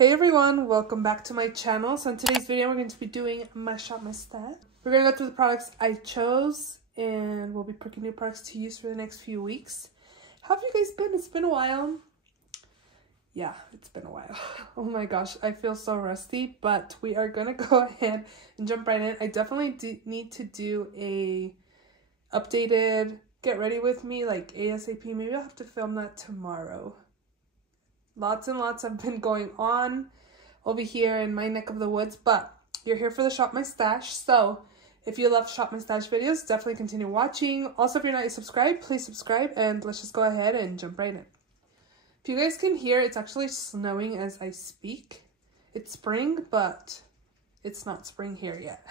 Hey everyone, welcome back to my channel. So in today's video, we're going to be doing my shop, my stash. We're going to go through the products I chose and we'll be picking new products to use for the next few weeks. How have you guys been? It's been a while. Yeah, it's been a while. Oh my gosh, I feel so rusty, but we are going to go ahead and jump right in. I definitely need to do a updated get ready with me, like ASAP. Maybe I'll have to film that tomorrow. Lots and lots have been going on over here in my neck of the woods, but you're here for the Shop My Stash. So if you love Shop My Stash videos, definitely continue watching. Also, if you're not yet subscribed, please subscribe, and let's just go ahead and jump right in. If you guys can hear, it's actually snowing as I speak. It's spring, but it's not spring here yet.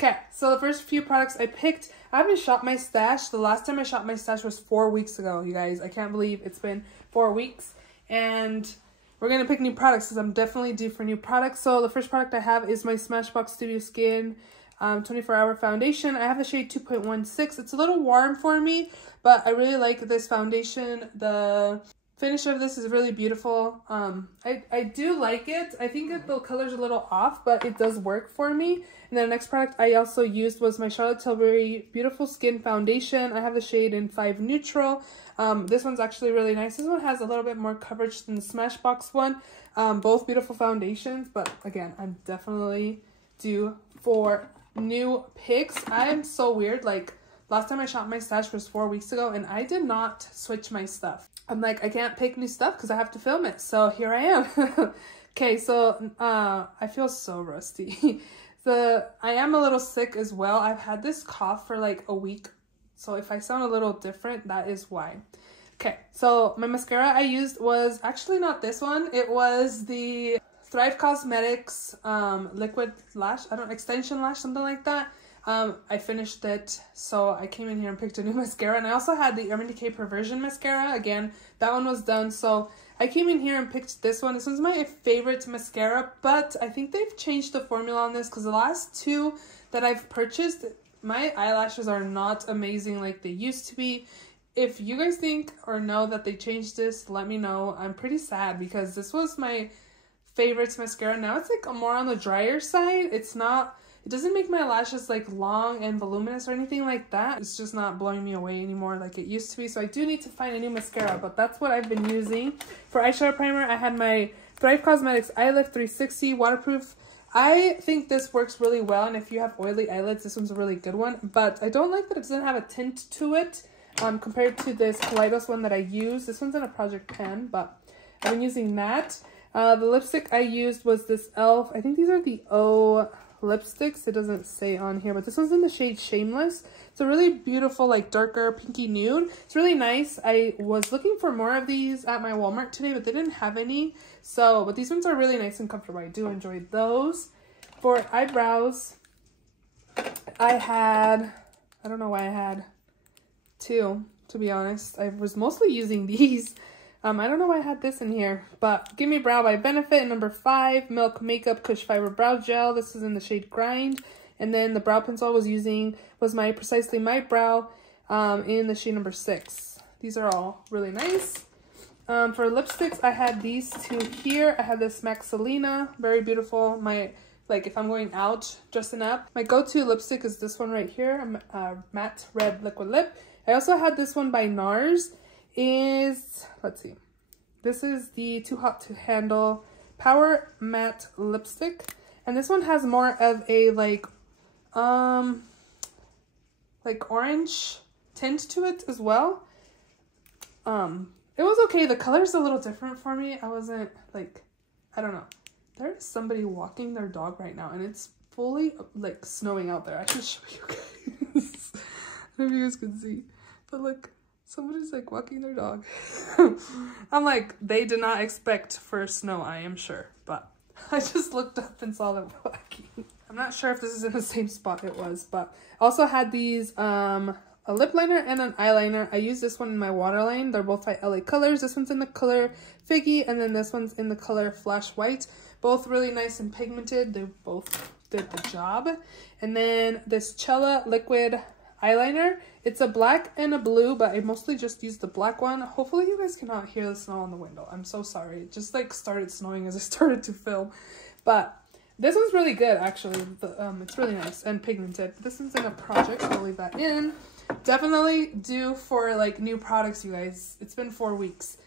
Okay, so the first few products I picked, I haven't shopped my stash. The last time I shopped my stash was 4 weeks ago, you guys. I can't believe it's been 4 weeks. And we're going to pick new products because I'm definitely due for new products. So the first product I have is my Smashbox Studio Skin 24-hour foundation. I have the shade 2.16. It's a little warm for me, but I really like this foundation. The finish of this is really beautiful. I do like it. I think that the color's a little off, but it does work for me. And then the next product I also used was my Charlotte Tilbury Beautiful Skin Foundation. I have the shade in 5 Neutral. This one's actually really nice. This one has a little bit more coverage than the Smashbox one. Both beautiful foundations, but again, I'm definitely due for new picks. I am so weird. Like, last time I shopped my stash was 4 weeks ago, and I did not switch my stuff. I'm like, I can't pick new stuff because I have to film it. So here I am. Okay, so I feel so rusty. I am a little sick as well. I've had this cough for like a week. So if I sound a little different, that is why. Okay, so my mascara I used was actually not this one. It was the Thrive Cosmetics liquid lash, extension lash, something like that. I finished it, so I came in here and picked a new mascara. And I also had the Urban Decay Perversion mascara. Again, that one was done, so I came in here and picked this one. This one's my favorite mascara, but I think they've changed the formula on this because the last two that I've purchased, my eyelashes are not amazing like they used to be. If you guys think or know that they changed this, let me know. I'm pretty sad because this was my favorite mascara. Now it's like more on the drier side. It doesn't make my lashes like long and voluminous or anything like that. It's just not blowing me away anymore like it used to be. So I do need to find a new mascara, but that's what I've been using. For eyeshadow primer, I had my Thrive Cosmetics Eyelift 360 waterproof. I think this works really well, and if you have oily eyelids, this one's a really good one. But I don't like that it doesn't have a tint to it compared to this Kaleidos one that I use. This one's in a project pan, but I've been using that. The lipstick I used was this e.l.f. I think these are the O lipsticks. It doesn't say on here, but this one's in the shade Shameless. It's a really beautiful, like, darker pinky nude. It's really nice. I was looking for more of these at my Walmart today, but they didn't have any. So, but these ones are really nice and comfortable. I do enjoy those. For eyebrows, I don't know why I had 2, to be honest. I was mostly using these. I don't know why I had this in here, but Gimme Brow by Benefit, number 5, Milk Makeup Kush Fiber Brow Gel. This is in the shade Grind. And then the brow pencil I was using was my Precisely My Brow in the shade number 6. These are all really nice. For lipsticks, I had these 2 here. I had this Maxilina, very beautiful. Like if I'm going out, dressing up. My go-to lipstick is this one right here, Matte Red Liquid Lip. I also had this one by NARS. Let's see, this is the Too Hot to Handle Power Matte Lipstick, and this one has more of a like orange tint to it as well. It was okay. The color's a little different for me. I wasn't like, I don't know. There's somebody walking their dog right now, and it's fully like snowing out there. I should show you guys. I don't know if you guys can see, but look. Somebody's like walking their dog. I'm like, they did not expect for snow, I am sure. But I just looked up and saw them walking. I'm not sure if this is in the same spot it was, but I also had these, a lip liner and an eyeliner. I used this one in my waterline. They're both by LA Colors. This one's in the color Figgy, and then this one's in the color Flash White. Both really nice and pigmented. They both did the job. And then this Cella Liquid eyeliner. It's a black and a blue, but I mostly just used the black one. Hopefully you guys cannot hear the snow on the window. I'm so sorry. It just like started snowing as I started to film. But this one's really good, actually. It's really nice and pigmented. This one's in a project, so I'll leave that in. Definitely due for like new products, you guys. It's been 4 weeks.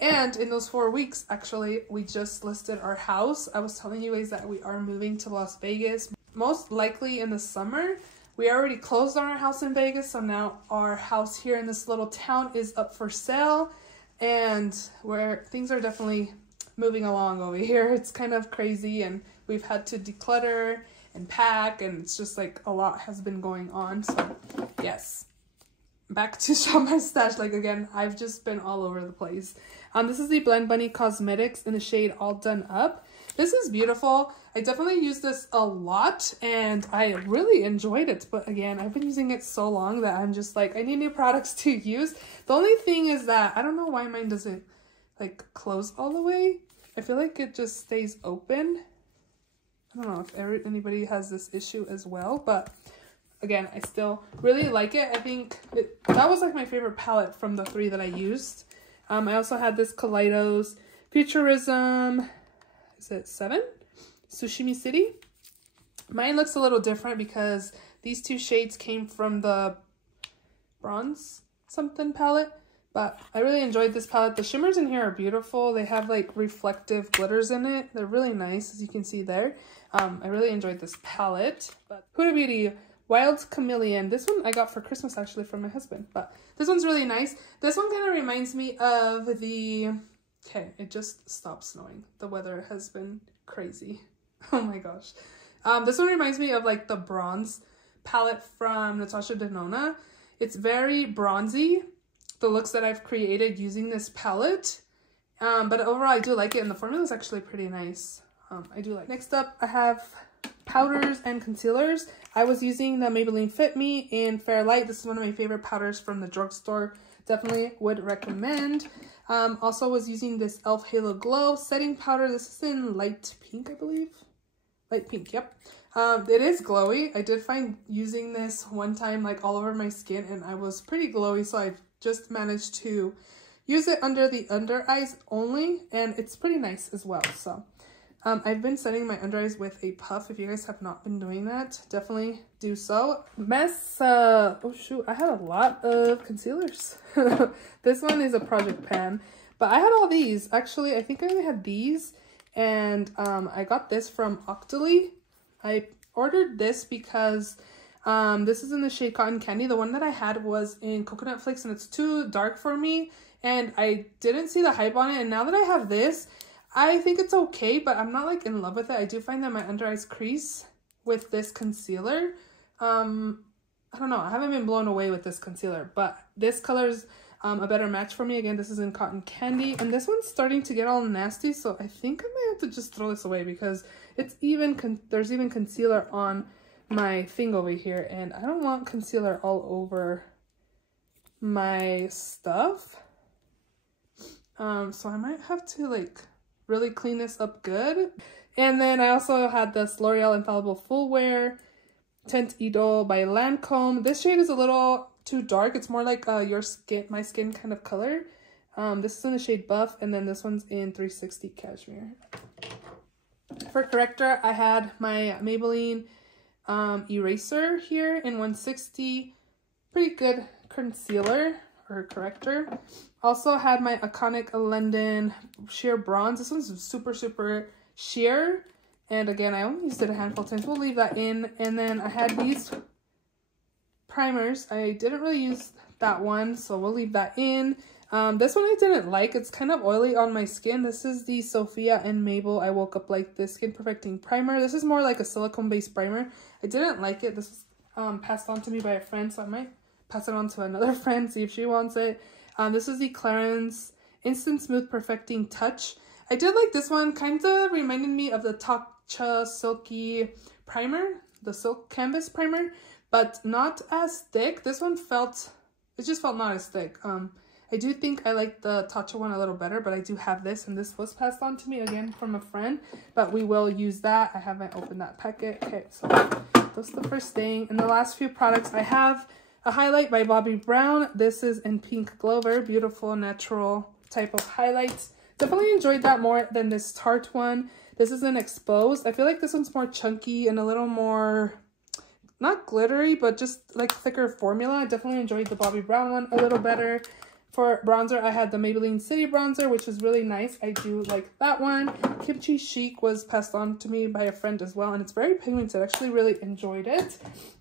And in those 4 weeks, actually, we just listed our house. I was telling you guys that we are moving to Las Vegas, most likely in the summer. We already closed on our house in Vegas, so now our house here in this little town is up for sale, and where things are definitely moving along over here. It's kind of crazy, and we've had to declutter and pack, and it's just like a lot has been going on. So yes, back to shop my stash. Like again, I've just been all over the place. This is the Blend Bunny Cosmetics in the shade All Done Up. This is beautiful. I definitely use this a lot and I really enjoyed it. But again, I've been using it so long that I'm just like, I need new products to use. The only thing is that I don't know why mine doesn't like close all the way. I feel like it just stays open. I don't know if anybody has this issue as well, but again, I still really like it. I think that was like my favorite palette from the 3 that I used. I also had this Kaleidos Futurism, is it 7? Sushimi City. Mine looks a little different because these 2 shades came from the bronze something palette, but I really enjoyed this palette. The shimmers in here are beautiful. They have like reflective glitters in it. They're really nice, as you can see there. I really enjoyed this palette. But Huda Beauty Wild Chameleon. This one I got for Christmas actually from my husband, but this one's really nice. This one kind of reminds me of the... Okay, it just stopped snowing. The weather has been crazy. Oh my gosh. This one reminds me of like the bronze palette from Natasha Denona. It's very bronzy, the looks that I've created using this palette. But overall I do like it, and the formula is actually pretty nice. I do like it. Next up, I have powders and concealers. I was using the Maybelline Fit Me in Fair Light. This is one of my favorite powders from the drugstore. Definitely would recommend. Also was using this e.l.f. Halo Glow setting powder. This is in light pink, I believe. Light pink, yep. It is glowy. I did find using this one time like all over my skin and I was pretty glowy, so I've just managed to use it under the under eyes only, and it's pretty nice as well. So I've been setting my under eyes with a puff. If you guys have not been doing that, definitely do so. Oh shoot, I had a lot of concealers. This one is a Project Pan, but I had all these. Actually, I think I only had these, and I got this from Octoly. I ordered this because this is in the shade Cotton Candy. The one that I had was in Coconut Flakes, and it's too dark for me, and I didn't see the hype on it. And now that I have this, I think it's okay, but I'm not like in love with it. I do find that my under eyes crease with this concealer. I don't know. I haven't been blown away with this concealer, but this color's a better match for me. Again, this is in Cotton Candy, and this one's starting to get all nasty, so I think I might have to just throw this away because it's even there's even concealer on my thing over here, and I don't want concealer all over my stuff. So I might have to like really clean this up good. And then I also had this L'Oreal Infallible Full Wear Tint Idol by Lancome. This shade is a little too dark. It's more like my skin kind of color. This is in the shade Buff, and then this one's in 360 Cashmere. For corrector, I had my Maybelline Eraser here in 160. Pretty good concealer or corrector. Also had my iconic London Sheer Bronze. This one's super, super sheer. And again, I only used it a handful of times. We'll leave that in. And then I had these primers. I didn't really use that one, so we'll leave that in. This one I didn't like. It's kind of oily on my skin. This is the Sophia and Mabel I Woke Up Like This Skin Perfecting Primer. This is more like a silicone-based primer. I didn't like it. This was passed on to me by a friend, so I might pass it on to another friend, see if she wants it. This is the Clarins Instant Smooth Perfecting Touch. I did like this one. Kind of reminded me of the Tatcha Silky Primer, the Silk Canvas Primer, but not as thick. This one just felt not as thick. I do think I like the Tatcha one a little better, but I do have this, and this was passed on to me again from a friend, but we will use that. I haven't opened that packet. Okay, so that's the first thing. And the last few products I have a highlight by Bobbi Brown. This is in Pink Glow. Very beautiful, natural type of highlights. Definitely enjoyed that more than this Tarte one. This is an Exposed. I feel like this one's more chunky and a little more, not glittery, but just like thicker formula. I definitely enjoyed the Bobbi Brown one a little better. For bronzer, I had the Maybelline City bronzer, which was really nice. I do like that one. Kimchi Chic was passed on to me by a friend as well, and it's very pigmented. I actually really enjoyed it.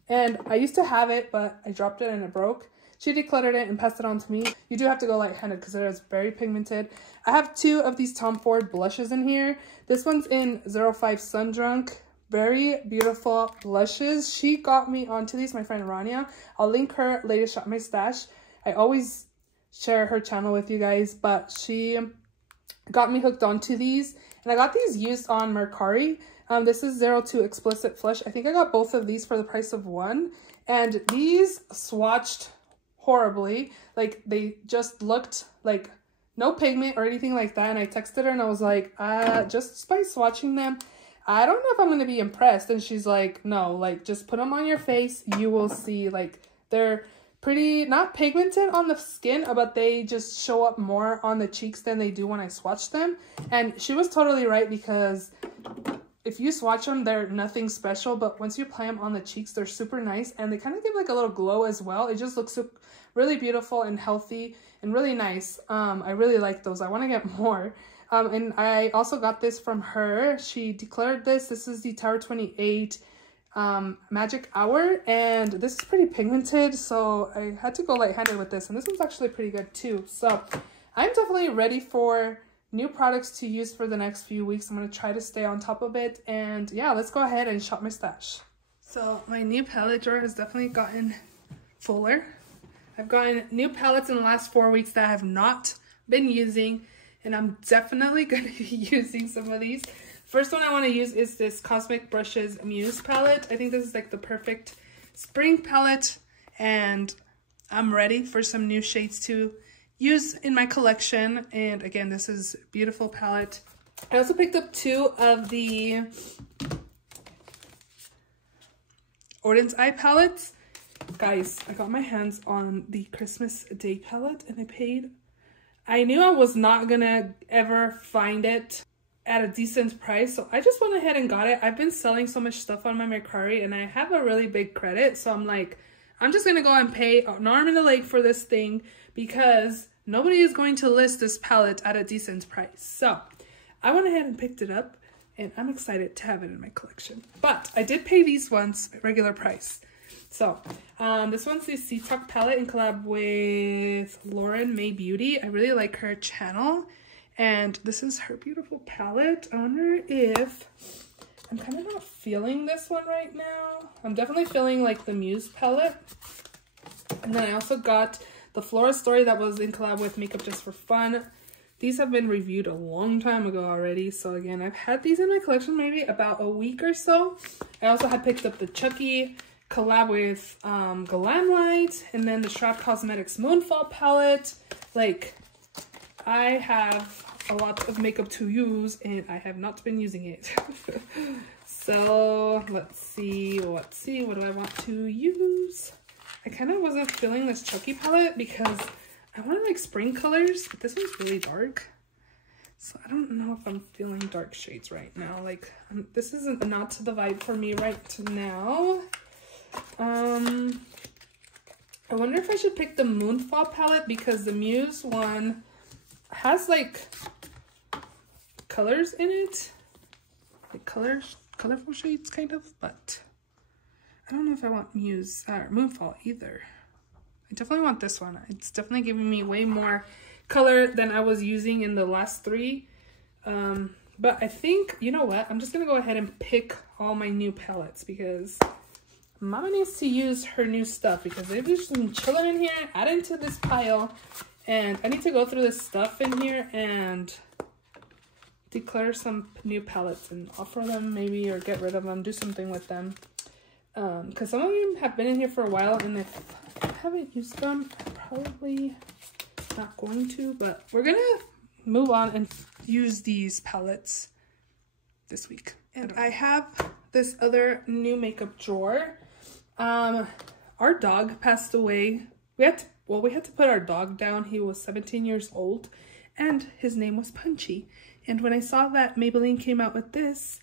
And I used to have it, but I dropped it and it broke. She decluttered it and passed it on to me. You do have to go light-handed because it is very pigmented. I have 2 of these Tom Ford blushes in here. This one's in 05 Sundrunk. Very beautiful blushes. She got me onto these, my friend Rania. I'll link her latest Shop My Stash. I always share her channel with you guys, but she got me hooked onto these, and I got these used on Mercari. This is 02 Explicit Flush. I think I got both of these for the price of one, and these swatched horribly. Like, they just looked like no pigment or anything like that, and I texted her and I was like, just by swatching them, I don't know if I'm gonna be impressed. And she's like, no, like, just put them on your face, you will see. Like, they're pretty, not pigmented on the skin, but they just show up more on the cheeks than they do when I swatch them. And she was totally right, because if you swatch them, they're nothing special, but once you apply them on the cheeks, they're super nice, and they kind of give like a little glow as well. It just looks really beautiful and healthy and really nice. I really like those. I want to get more. And I also got this from her. She declared this. This is the Tower 28 Magic Hour, and this is pretty pigmented, so I had to go light-handed with this, and this one's actually pretty good too. So I'm definitely ready for new products to use for the next few weeks. I'm going to try to stay on top of it, and yeah, let's go ahead and shop my stash. So my new palette drawer has definitely gotten fuller. I've gotten new palettes in the last 4 weeks that I have not been using, and I'm definitely going to be using some of these. First one I want to use is this Cosmic Brushes Muse palette. I think this is like the perfect spring palette, and I'm ready for some new shades to use in my collection. And again, this is a beautiful palette. I also picked up 2 of the Ordin's Eye palettes. Guys, I got my hands on the Christmas Day palette, and I knew I was not gonna ever find it at a decent price, so I just went ahead and got it. I've been selling so much stuff on my Mercari, and I have a really big credit, so I'm like, I'm just gonna go and pay an arm and a leg for this thing, because nobody is going to list this palette at a decent price. So I went ahead and picked it up, and I'm excited to have it in my collection. But I did pay these ones regular price. So this one's the Sea Talk palette in collab with Lauren May Beauty. I really like her channel, and this is her beautiful palette. I wonder if I'm kind of not feeling this one right now. I'm definitely feeling like the Muse palette. And then I also got the Flora Story that was in collab with Makeup Just for Fun. These have been reviewed a long time ago already. So again, I've had these in my collection maybe about a week or so. I also had picked up the Chucky collab with Glam Light, and then the Shroud Cosmetics Moonfall palette. Like, I have a lot of makeup to use, and I have not been using it. So let's see, what do I want to use? I kind of wasn't feeling this Chucky palette because I wanted like spring colors, but this one's really dark. So I don't know if I'm feeling dark shades right now. Like, this isn't not the vibe for me right now. I wonder if I should pick the Moonfall palette, because the Muse one has like colors in it, like colorful shades kind of, but I don't know if I want Muse or Moonfall either. I definitely want this one. It's definitely giving me way more color than I was using in the last 3. But I think, you know what, I'm just gonna go ahead and pick all my new palettes, because Mama needs to use her new stuff, because they've just been chilling in here, adding to this pile, and I need to go through this stuff in here and declare some new palettes and offer them maybe, or get rid of them, do something with them. Because some of them have been in here for a while, and if I haven't used them, I'm probably not going to, but we're gonna move on and use these palettes this week. And I have this other new makeup drawer. Our dog passed away. We had to put our dog down. He was 17 years old and his name was Punchy. And when I saw that Maybelline came out with this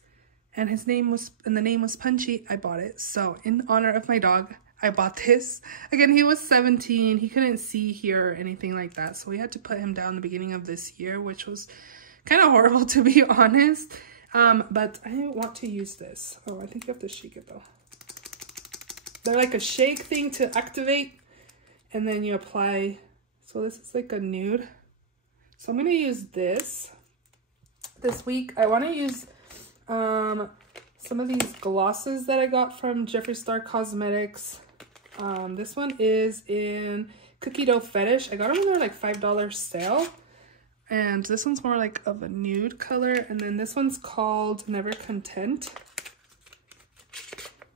and the name was Punchy, I bought it. So in honor of my dog, I bought this. Again, he was 17. He couldn't see, hear, or anything like that. So we had to put him down the beginning of this year, which was kind of horrible, to be honest. But I want to use this. Oh, I think you have to shake it though. They're like a shake thing to activate, and then you apply. So this is like a nude. So I'm gonna use this week. I want to use some of these glosses that I got from Jeffree Star Cosmetics. This one is in Cookie Dough Fetish. I got them in their like $5 sale. And this one's more like of a nude color. And then this one's called Never Content,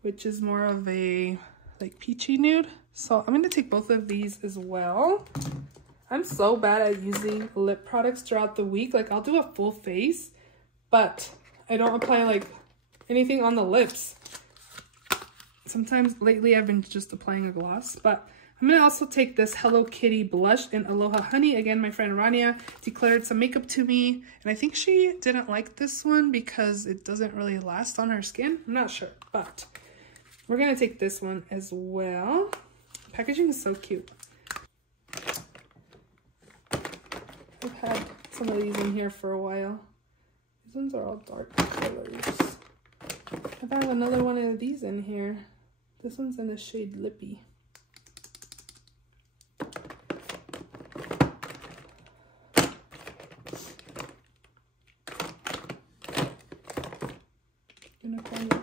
which is more of a like peachy nude. So I'm going to take both of these as well. I'm so bad at using lip products throughout the week. Like I'll do a full face, but I don't apply like anything on the lips. Sometimes lately I've been just applying a gloss, but I'm going to also take this Hello Kitty blush in Aloha Honey. Again, my friend Rania declared some makeup to me, and I think she didn't like this one because it doesn't really last on her skin. I'm not sure, but we're going to take this one as well. Packaging is so cute. I've had some of these in here for a while. These ones are all dark colors. I have another one of these in here. This one's in the shade Lippy.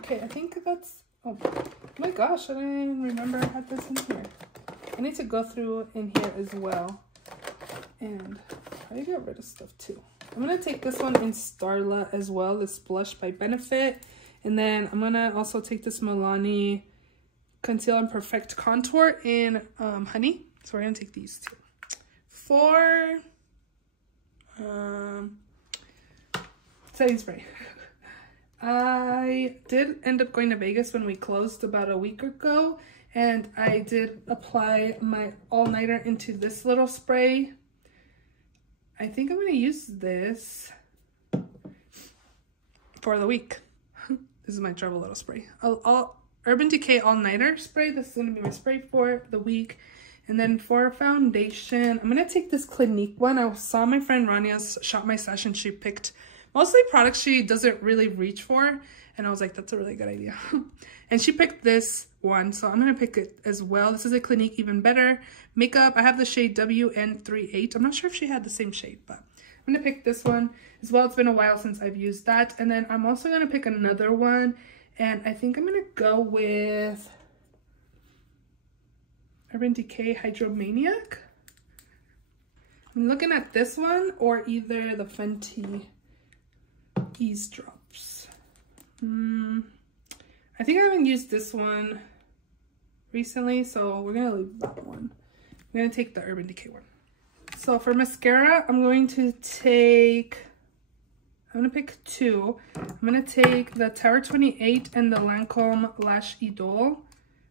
Okay, I think that's, oh my gosh, I didn't even remember I had this in here. I need to go through in here as well and try to get rid of stuff too. I'm going to take this one in Starla as well, this blush by Benefit. And then I'm going to also take this Milani Conceal and Perfect Contour in Honey. So we're going to take these two. For setting spray. I did end up going to Vegas when we closed about a week ago, and I did apply my all-nighter into this little spray. I think I'm going to use this for the week. This is my travel little spray. Urban Decay all-nighter spray. This is going to be my spray for the week. And then for foundation, I'm going to take this Clinique one. I saw my friend Rania's Shop My Stash and she picked mostly products she doesn't really reach for. And I was like, that's a really good idea. And she picked this one, so I'm going to pick it as well. This is a Clinique Even Better Makeup. I have the shade WN38. I'm not sure if she had the same shade, but I'm going to pick this one as well. It's been a while since I've used that. And then I'm also going to pick another one. And I think I'm going to go with Urban Decay Hydromaniac. I'm looking at this one or either the Fenty Eavesdrops. I think I haven't used this one recently, so we're going to leave that one. I'm going to take the Urban Decay one. So for mascara, I'm going to pick two. I'm going to take the Tower 28 and the Lancome Lash Idole.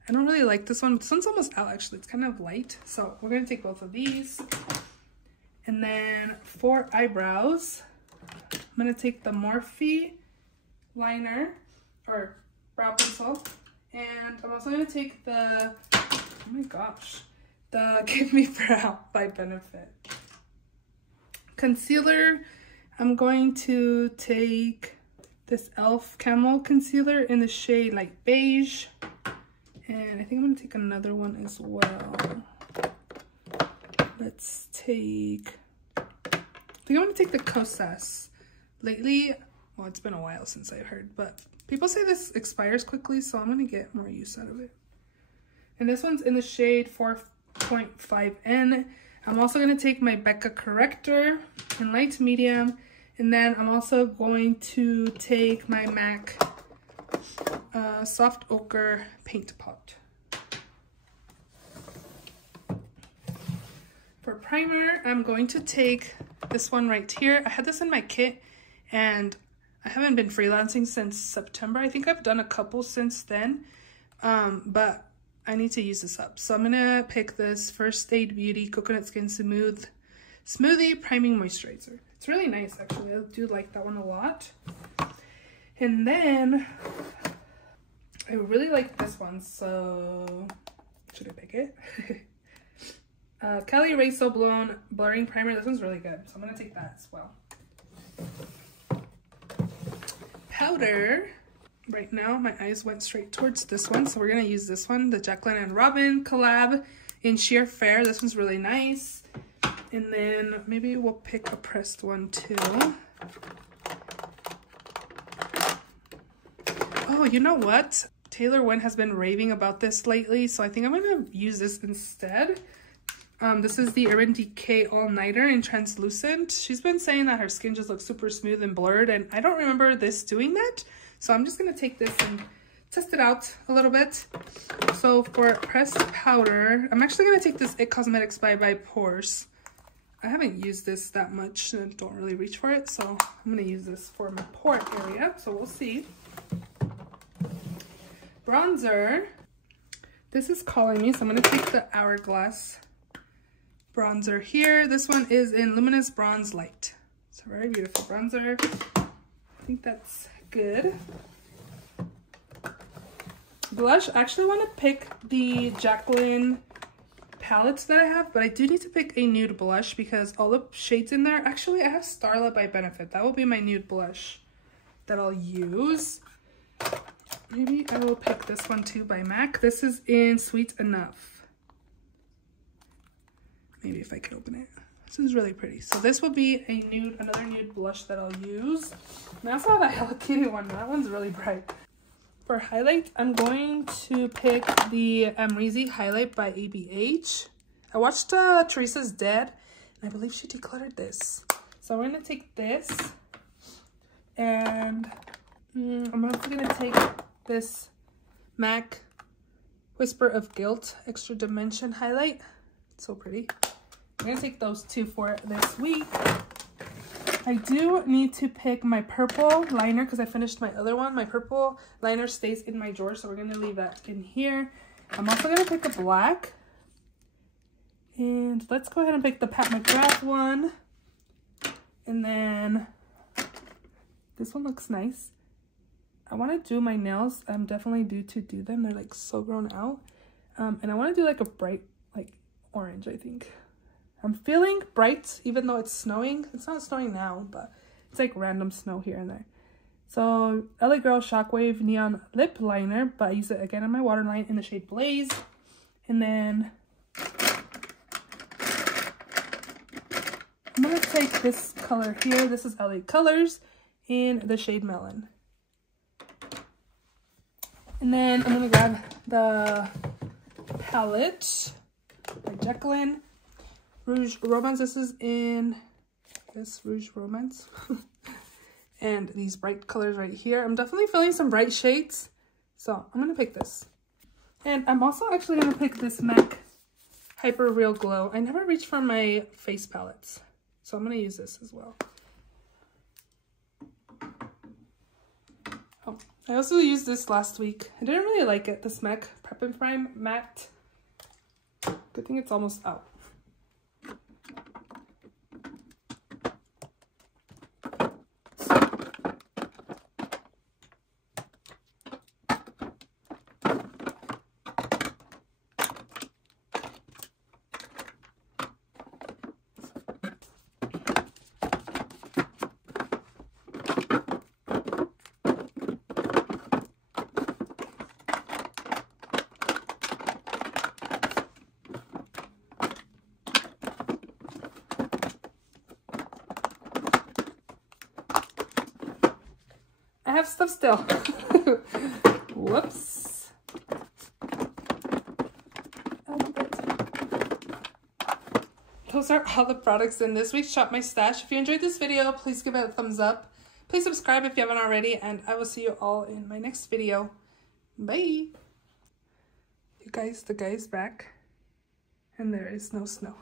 I don't really like this one. This one's almost out, actually. It's kind of light. So we're going to take both of these. And then for eyebrows, I'm going to take the Morphe liner, or brow pencil. And I'm also going to take the, oh my gosh, the Give Me Brow by Benefit. Concealer, I'm going to take this e.l.f. Camo Concealer in the shade like beige. And I think I'm going to take another one as well. Let's take, I think I'm going to take the Kosas. Lately, well, it's been a while since I've heard, but people say this expires quickly, so I'm going to get more use out of it. And this one's in the shade 4.5N. I'm also going to take my Becca Corrector in light medium. And then I'm also going to take my MAC Soft Ochre Paint Pot. For primer, I'm going to take this one right here. I had this in my kit and I haven't been freelancing since September. I think I've done a couple since then, but I need to use this up. So I'm gonna pick this First Aid Beauty Coconut Skin Smoothie Priming Moisturizer. It's really nice, actually. I do like that one a lot. And then I really like this one, so should I pick it? Kelly Ray So Blown Blurring Primer. This one's really good, so I'm gonna take that as well. Powder. Right now, my eyes went straight towards this one, so we're gonna use this one, the Jacqueline and Robin collab in Sheer Fair. This one's really nice. And then maybe we'll pick a pressed one too. Oh, you know what? Taylor Wynn has been raving about this lately, so I think I'm gonna use this instead. This is the Urban Decay All Nighter in Translucent. She's been saying that her skin just looks super smooth and blurred, and I don't remember this doing that. So I'm just gonna take this and test it out a little bit. So for pressed powder, I'm actually gonna take this It Cosmetics by Pores. I haven't used this that much and don't really reach for it, so I'm gonna use this for my pore area, so we'll see. Bronzer. This is calling me, so I'm gonna take the Hourglass bronzer here. This one is in Luminous Bronze Light. It's a very beautiful bronzer. I think that's good. Blush, I actually want to pick the Jacqueline palettes that I have, but I do need to pick a nude blush because all the shades in there, actually I have Starlet by Benefit. That will be my nude blush that I'll use. Maybe I will pick this one too by MAC. This is in Sweet Enough. Maybe if I could open it. This is really pretty. So this will be a nude, another nude blush that I'll use. And I also have a Hello Kitty one. That one's really bright. For highlight, I'm going to pick the Amrezy Highlight by ABH. I watched Teresa's Dead, and I believe she decluttered this. So we're going to take this, and I'm also going to take this MAC Whisper of Guilt Extra Dimension Highlight. It's so pretty. I'm going to take those two for this week. I do need to pick my purple liner because I finished my other one. My purple liner stays in my drawer, so we're going to leave that in here. I'm also going to pick a black. And let's go ahead and pick the Pat McGrath one. And then this one looks nice. I want to do my nails. I'm definitely due to do them. They're like so grown out. And I want to do like a bright like orange, I think. I'm feeling bright, even though it's snowing. It's not snowing now, but it's like random snow here and there. So, LA Girl Shockwave Neon Lip Liner, but I use it again on my waterline in the shade Blaze. And then I'm going to take this color here. This is LA Colors in the shade Melon. And then I'm going to grab the palette by Jacqueline. Rouge Romance. This is in, I guess, Rouge Romance. And these bright colors right here. I'm definitely feeling some bright shades. So I'm going to pick this. And I'm also actually going to pick this MAC Hyper Real Glow. I never reached for my face palettes. So I'm going to use this as well. Oh, I also used this last week. I didn't really like it. This MAC Prep and Prime Matte. Good thing it's almost out. I have stuff still. Whoops. Those are all the products in this week's Shop My Stash. If you enjoyed this video, please give it a thumbs up. Please subscribe if you haven't already, and I will see you all in my next video. Bye. You guys, the guy is back, and there is no snow.